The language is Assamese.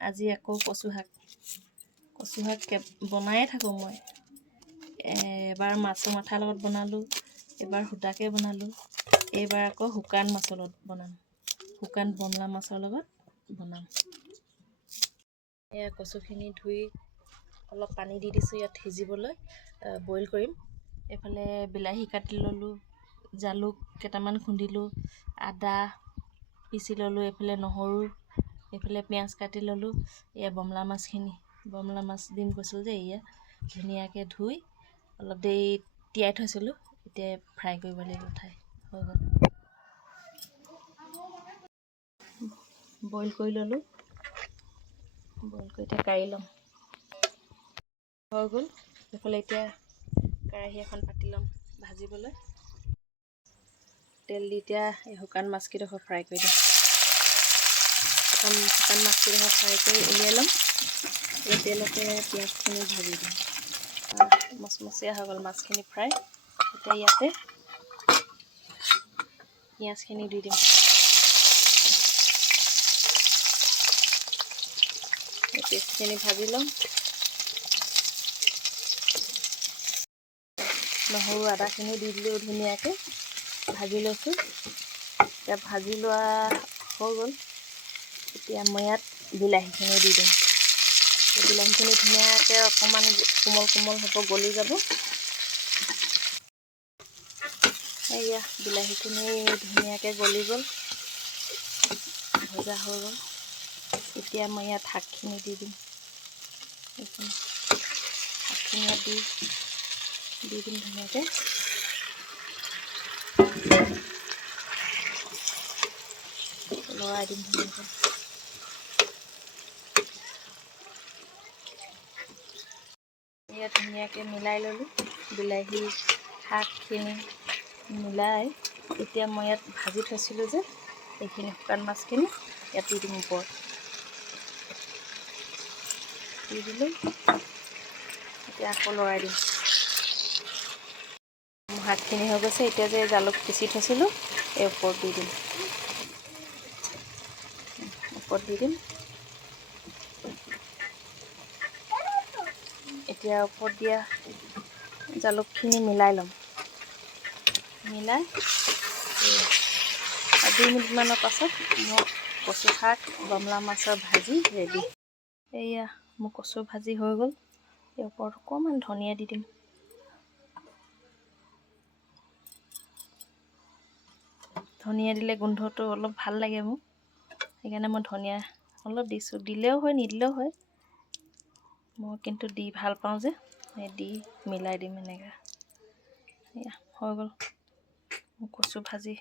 আজি আকৌ কচু শাক বনায়ে থাকোঁ মই। এবাৰ মাছৰ মাথাৰ লগত বনালোঁ, এবাৰ সুতাকে বনালোঁ, এইবাৰ আকৌ শুকান মাছৰ লগত বনাম, শুকান বমলা মাছৰ লগত বনাম। এয়া কচুখিনি ধুই অলপ পানী দি দিছোঁ ইয়াত সিজিবলৈ, বইল কৰিম। এইফালে বিলাহী কাটি ল'লোঁ, জালুক কেইটামান খুন্দিলোঁ, আদা পিচি ল'লোঁ, এইফালে নহৰু, এইফালে পিঁয়াজ কাটি ল'লোঁ। এয়া বমলা মাছ দিম কৈছিলোঁ যে এয়া ধুনীয়াকৈ ধুই অলপ দেৰি তিয়াই থৈছিলোঁ, এতিয়া ফ্ৰাই কৰিব লাগিব উঠাই। হৈ গ'ল, বইল কৰি ল'লোঁ, বইল কৰি এতিয়া কাঢ়ি ল'ম। হৈ গ'ল। এইফালে এতিয়া কেৰাহী এখন পাতি ল'ম ভাজিবলৈ। তেল দি এতিয়া এই শুকান মাছকেইডোখৰ ফ্ৰাই কৰি দিম। শুকান মাছকেইডোখৰ ফ্ৰাই কৰি উলিয়াই ল'ম। এই তেলতে পিঁয়াজখিনি ভাজি দিম। মচমচীয়া হৈ গ'ল মাছখিনি ফ্ৰাই। এতিয়া ইয়াতে পিঁয়াজখিনি দি দিম। পেষ্টখিনি ভাজি ল'ম। নহৰু আদাখিনি দি দিলোঁ, ধুনীয়াকৈ ভাজি লৈছোঁ। এতিয়া ভাজি লোৱা হৈ গ'ল। এতিয়া মই ইয়াত বিলাহীখিনি দি দিম। বিলাহীখিনি ধুনীয়াকৈ অকণমান কোমল হ'ব, গলি যাব। এয়া বিলাহীখিনি ধুনীয়াকৈ গলি গ'ল, ভজা হৈ গ'ল। এতিয়া মই ইয়াত শাকখিনি দি দিম। শাকখিনি ইয়াত দি দিম ধুনীয়াকৈ। লৰাই দিম ধুনীয়াকৈ। ইয়াত ধুনীয়াকৈ মিলাই ল'লোঁ বিলাহী শাকখিনি মিলাই। এতিয়া মই ইয়াত ভাজি থৈছিলোঁ যে এইখিনি শুকান মাছখিনি ইয়াত দি দিম ওপৰত। দি দিলোঁ, এতিয়া আকৌ লৰাই দিম। শাকখিনি হৈ গৈছে। এতিয়া যে জালুক পিচি থৈছিলোঁ এই ওপৰত দি দিম। এতিয়া ওপৰত দিয়া জালুকখিনি মিলাই ল'ম। মিলাই 2 মিনিটমানৰ পাছত মোৰ কচু শাক বমলা মাছৰ ভাজি ৰেডি। এয়া মোৰ কচু ভাজি হৈ গ'ল। এই ওপৰত অকণমান ধনিয়া দি দিম। ধনিয়া দিলে গোন্ধটো অলপ ভাল লাগে মোক, সেইকাৰণে মই ধনিয়া অলপ দিছোঁ। দিলেও হয়, নিদিলেও হয়, মই কিন্তু দি ভাল পাওঁ যে দি মিলাই দিম এনেকৈ। এয়া হৈ গ'ল মোৰ কচু ভাজি।